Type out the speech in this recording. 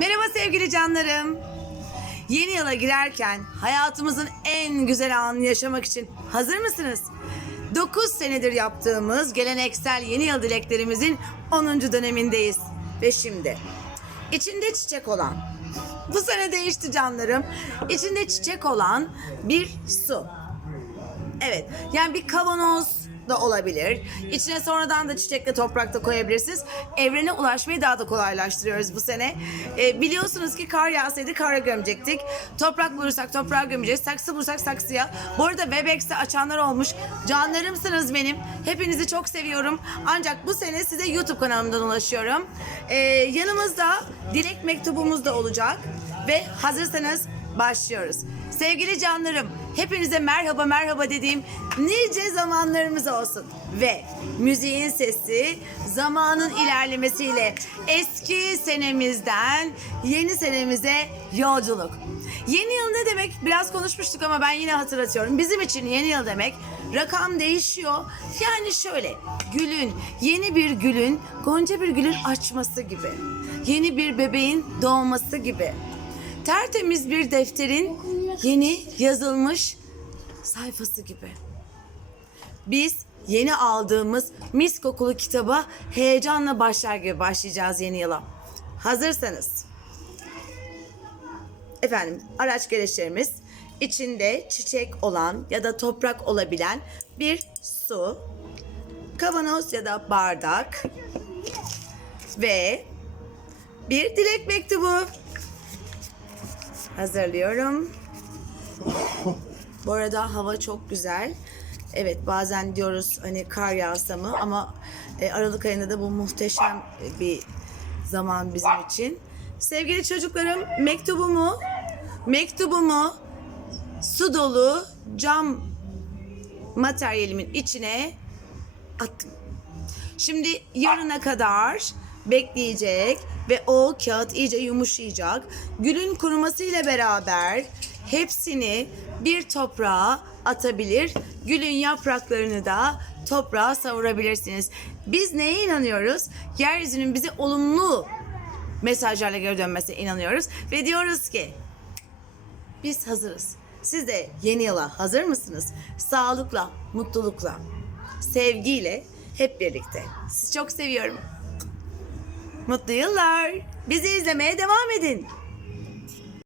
Merhaba sevgili canlarım. Yeni yıla girerken hayatımızın en güzel anını yaşamak için hazır mısınız? 9 senedir yaptığımız geleneksel yeni yıl dileklerimizin 10. dönemindeyiz. Ve şimdi içinde çiçek olan, bu sene değişti canlarım, içinde çiçek olan bir su. Evet. Yani bir kavanoz da olabilir. İçine sonradan da çiçekle toprak da koyabilirsiniz. Evrene ulaşmayı daha da kolaylaştırıyoruz bu sene. Ee, biliyorsunuz ki kar yağsaydı kara gömecektik. Toprak bulursak toprağa gömeceğiz. Saksı bulursak saksıya. Bu arada Webex'te açanlar olmuş. Canlarımsınız benim. Hepinizi çok seviyorum. Ancak bu sene size YouTube kanalımdan ulaşıyorum. Ee, yanımızda dilek mektubumuz da olacak. Ve hazırsanız başlıyoruz. Sevgili canlarım, hepinize merhaba merhaba dediğim nice zamanlarımız olsun. Ve müziğin sesi zamanın ilerlemesiyle eski senemizden yeni senemize yolculuk. Yeni yıl ne demek? Biraz konuşmuştuk ama ben yine hatırlatıyorum. Bizim için yeni yıl demek rakam değişiyor. Yani şöyle gülün, yeni bir gülün, gonca bir gülün açması gibi. Yeni bir bebeğin doğması gibi. Tertemiz bir defterin yeni yazılmış sayfası gibi. Biz yeni aldığımız mis kokulu kitaba heyecanla başlar gibi başlayacağız yeni yıla. Hazırsanız. Efendim araç gereçlerimiz içinde çiçek olan ya da toprak olabilen bir su, kavanoz ya da bardak ve bir dilek mektubu hazırlıyorum. Bu arada hava çok güzel. Evet bazen diyoruz hani kar yağsa mı ama e, Aralık ayında da bu muhteşem bir zaman bizim için. Sevgili çocuklarım mektubumu mektubumu su dolu cam materyalimin içine attım. Şimdi yarına kadar bekleyecek ve o kağıt iyice yumuşayacak. Gülün kurumasıyla beraber hepsini bir toprağa atabilir. Gülün yapraklarını da toprağa savurabilirsiniz. Biz neye inanıyoruz? Yeryüzünün bize olumlu mesajlarla geri dönmesine inanıyoruz ve diyoruz ki biz hazırız. Siz de yeni yıla hazır mısınız? Sağlıkla, mutlulukla, sevgiyle hep birlikte. Sizi çok seviyorum. Mutlu yıllar. Bizi izlemeye devam edin.